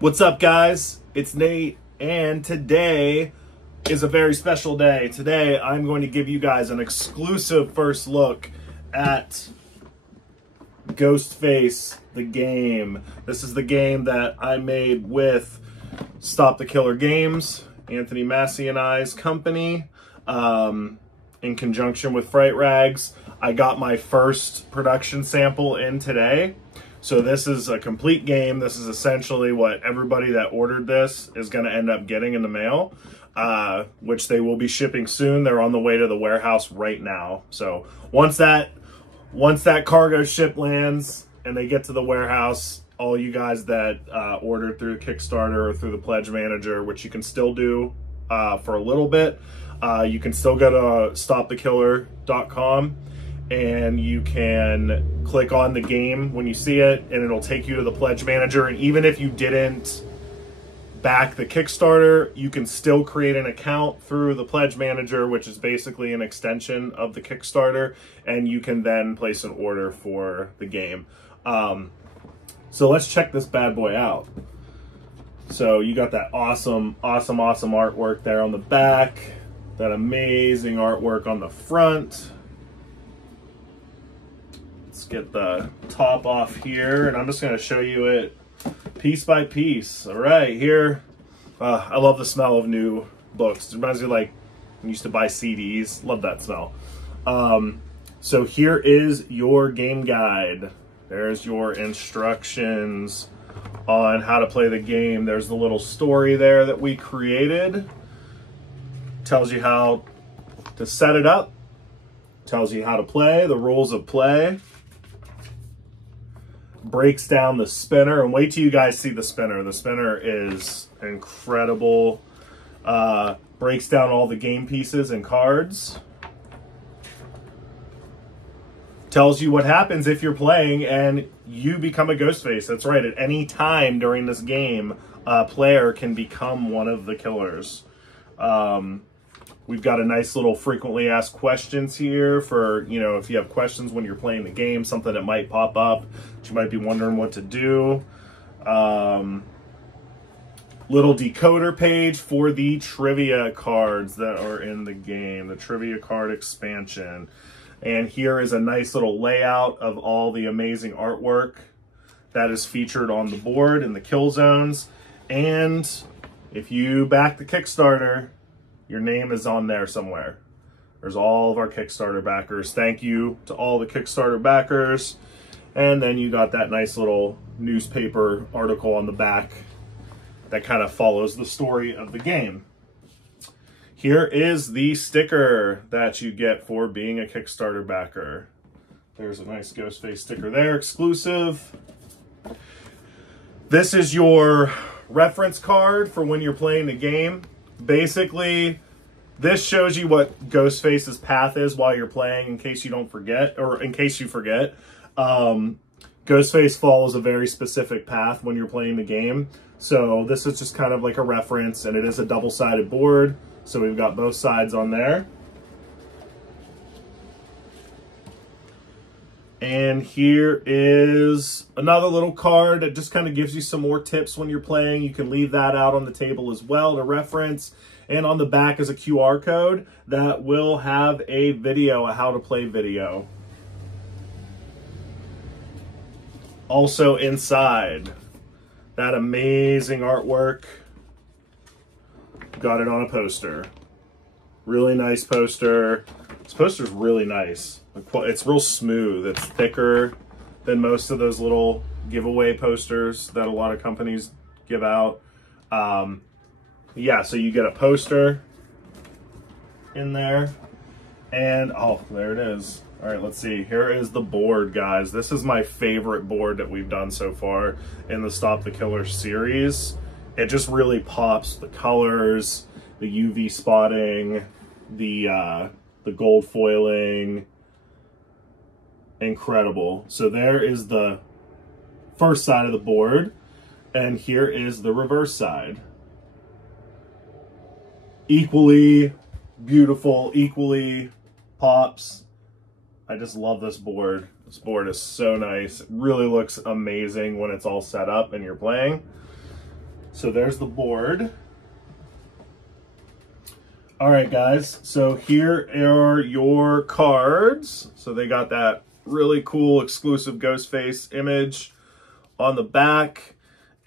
What's up, guys? It's Nate, and today is a very special day. Today, I'm going to give you guys an exclusive first look at Ghostface, the game. This is the game that I made with Stop the Killer Games, Anthony Massey and I's company, in conjunction with Fright Rags. I got my first production sample in today. So this is a complete game. This is essentially what everybody that ordered this is going to end up getting in the mail, which they will be shipping soon. They're on the way to the warehouse right now. So once that cargo ship lands and they get to the warehouse, all you guys that ordered through Kickstarter or through the Pledge Manager, which you can still do for a little bit, you can still go to stopthekiller.com. and you can click on the game when you see it, and it'll take you to the Pledge Manager. And even if you didn't back the Kickstarter, you can still create an account through the Pledge Manager, which is basically an extension of the Kickstarter, and you can then place an order for the game. So let's check this bad boy out. So you got that awesome artwork there on the back, that amazing artwork on the front. Let's get the top off here, and I'm just going to show you it piece by piece. All right, here, I love the smell of new books. It reminds me like when you used to buy CDs. Love that smell. So here is your game guide. There's your instructions on how to play the game. There's the little story there that we created. Tells you how to set it up. Tells you how to play, the rules of play. Breaks down the spinner, and wait till you guys see the spinner. The spinner is incredible. Breaks down all the game pieces and cards. Tells you what happens if you're playing and you become a Ghostface. That's right, at any time during this game, a player can become one of the killers. We've got a nice little frequently asked questions here for, you know, if you have questions when you're playing the game, something that might pop up that you might be wondering what to do. Little decoder page for the trivia cards that are in the game, the trivia card expansion. And here is a nice little layout of all the amazing artwork that is featured on the board in the kill zones. And if you back the Kickstarter, your name is on there somewhere. There's all of our Kickstarter backers. Thank you to all the Kickstarter backers. And then you got that nice little newspaper article on the back that kind of follows the story of the game. Here is the sticker that you get for being a Kickstarter backer. There's a nice Ghostface sticker there, exclusive. This is your reference card for when you're playing the game. Basically, this shows you what Ghostface's path is while you're playing, in case you don't forget, or in case you forget. Ghostface follows a very specific path when you're playing the game. So this is just kind of like a reference, and it is a double-sided board. So we've got both sides on there. And here is another little card that just kind of gives you some more tips when you're playing. You can leave that out on the table as well to reference. And on the back is a QR code that will have a video, a how to play video. Also inside, that amazing artwork. Got it on a poster. Really nice poster. This poster's really nice. It's real smooth. It's thicker than most of those little giveaway posters that a lot of companies give out. Yeah, so you get a poster in there. And, oh, there it is. All right, let's see. Here is the board, guys. This is my favorite board that we've done so far in the Stop the Killer series. It just really pops. The colors, the UV spotting, the gold foiling. Incredible. So there is the first side of the board, and here is the reverse side. Equally beautiful, equally pops. I just love this board. This board is so nice. It really looks amazing when it's all set up and you're playing. So there's the board. All right, guys, so here are your cards. So they got that really cool exclusive Ghostface image on the back.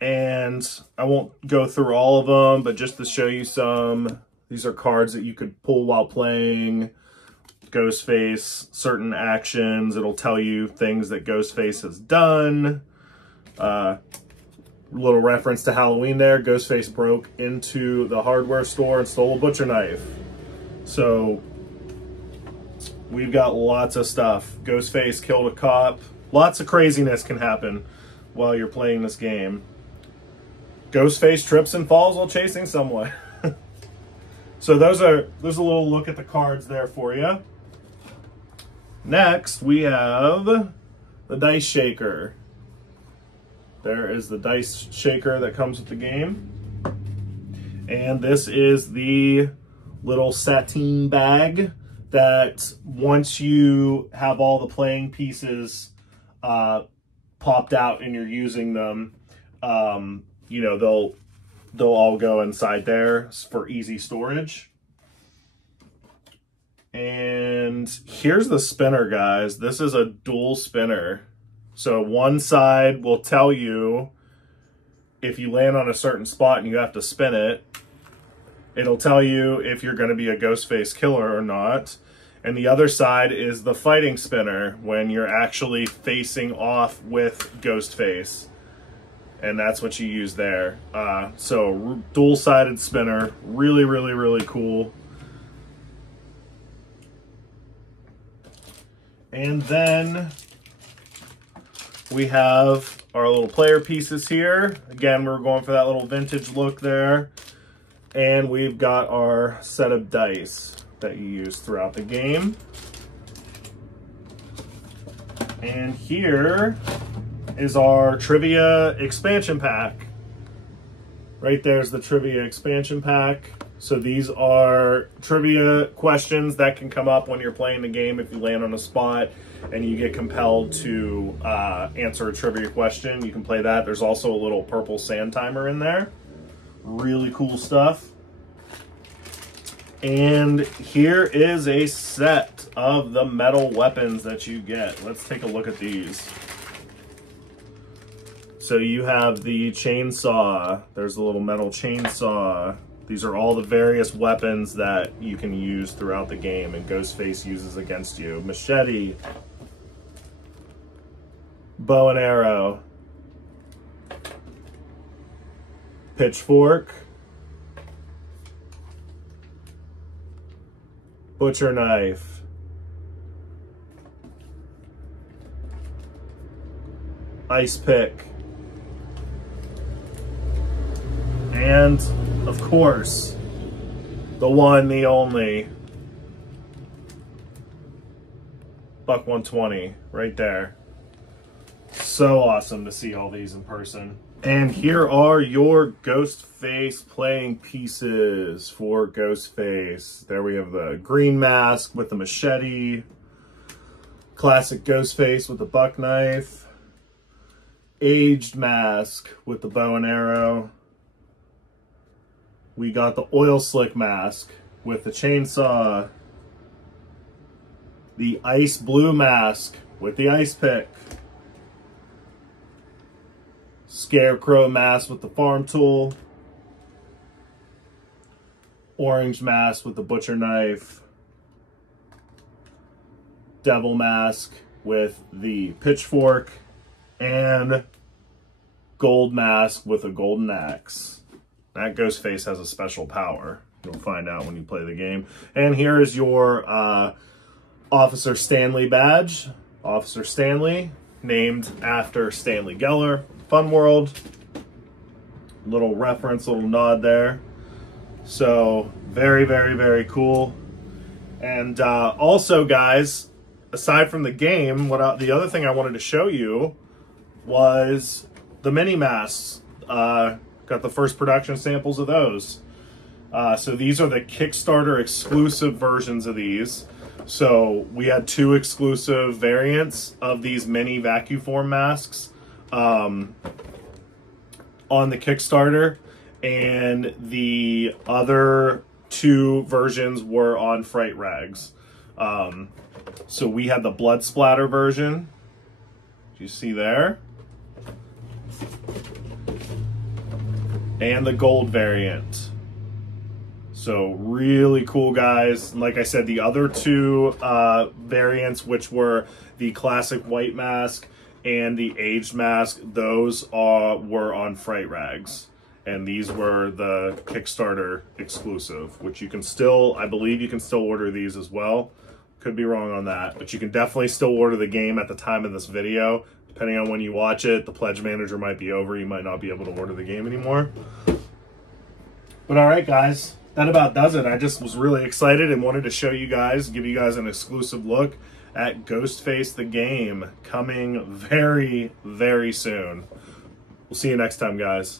And I won't go through all of them, but just to show you some, these are cards that you could pull while playing Ghostface, certain actions. It'll tell you things that Ghostface has done. Little reference to Halloween there. Ghostface broke into the hardware store and stole a butcher knife. So we've got lots of stuff. Ghostface killed a cop. Lots of craziness can happen while you're playing this game. Ghostface trips and falls while chasing someone. So there's a little look at the cards there for you. Next, we have the dice shaker. There is the dice shaker that comes with the game. And this is the little sateen bag that once you have all the playing pieces popped out and you're using them, you know, they'll all go inside there for easy storage. And here's the spinner, guys. This is a dual spinner. So one side will tell you if you land on a certain spot and you have to spin it. It'll tell you if you're going to be a Ghostface killer or not. And the other side is the fighting spinner, when you're actually facing off with Ghostface. And that's what you use there. So dual-sided spinner, really, really, really cool. And then we have our little player pieces here. Again, we're going for that little vintage look there. And we've got our set of dice that you use throughout the game. And here is our trivia expansion pack. Right there's the trivia expansion pack. So these are trivia questions that can come up when you're playing the game if you land on a spot and you get compelled to answer a trivia question. You can play that. There's also a little purple sand timer in there. Really cool stuff. And here is a set of the metal weapons that you get. Let's take a look at these. So you have the chainsaw. There's a little metal chainsaw. These are all the various weapons that you can use throughout the game and Ghostface uses against you. Machete. Bow and arrow. Pitchfork. Butcher knife. Ice pick. And, of course, the one, the only, Buck 120, right there. So awesome to see all these in person. And here are your Ghostface playing pieces for Ghostface. There we have the green mask with the machete, classic Ghostface with the buck knife, aged mask with the bow and arrow. We got the oil slick mask with the chainsaw, the ice blue mask with the ice pick, scarecrow mask with the farm tool, orange mask with the butcher knife, devil mask with the pitchfork, and gold mask with a golden axe. That Ghostface has a special power. You'll find out when you play the game. And here is your Officer Stanley badge. Officer Stanley, named after Stanley Geller. Fun World. Little reference, little nod there. So, very, very, very cool. And also, guys, aside from the game, the other thing I wanted to show you was the mini masks. Got the first production samples of those. So these are the Kickstarter exclusive versions of these. So we had 2 exclusive variants of these mini vacuum form masks on the Kickstarter. and the other 2 versions were on Fright Rags. So we had the blood splatter version. You see there? And the gold variant. So really cool, guys. Like I said, the other 2 variants, which were the classic white mask and the aged mask, those were on Fright Rags. And these were the Kickstarter exclusive, which you can still, I believe you can still order these as well. Could be wrong on that, but you can definitely still order the game at the time of this video. Depending on when you watch it, the pledge manager might be over. You might not be able to order the game anymore. But all right, guys, that about does it. I just was really excited and wanted to show you guys, give you guys an exclusive look at Ghostface the game, coming very, very soon. We'll see you next time, guys.